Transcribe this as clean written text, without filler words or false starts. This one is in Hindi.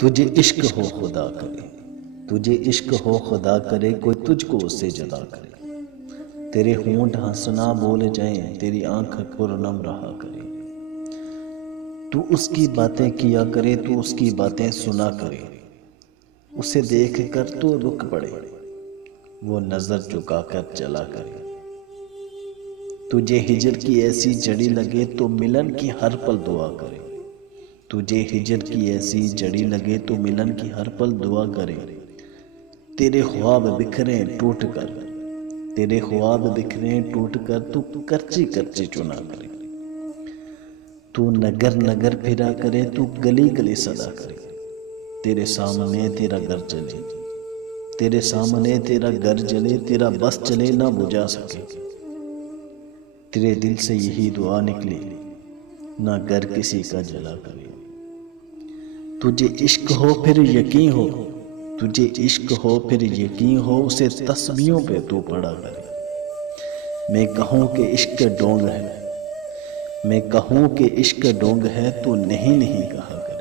तुझे इश्क हो खुदा करे, तुझे इश्क हो खुदा करे, कोई तुझको उससे जुदा करे। तेरे होंठ हंसना बोल जाएं, तेरी आंख पुरनम रहा करे। तू उसकी बातें किया करे, तू उसकी बातें सुना करे। उसे देख कर तू रुक पड़े, वो नजर झुका कर चला करे। तुझे हिजर की ऐसी जड़ी लगे तो मिलन की हर पल दुआ करे। तुझे हिजर की ऐसी जड़ी लगे तो मिलन की हर पल दुआ करे। तेरे ख्वाब बिखरे टूट कर, तेरे ख्वाब बिखरे टूट कर, तू करची करची चुना करे। तू नगर नगर फिरा करे, तू गली गली सदा करे। तेरे सामने तेरा घर जले, तेरे सामने तेरा घर जले, तेरा बस चले ना बुझा सके। तेरे दिल से यही दुआ निकली, ना घर किसी का जला करे। तुझे इश्क हो फिर यकीन हो, तुझे इश्क हो फिर यकीन हो, उसे तस्बीहों पे तू पड़ा करे। मैं कहूँ कि इश्क डोंग है, मैं कहूँ कि इश्क डोंग है, तू नहीं नहीं कहा करे।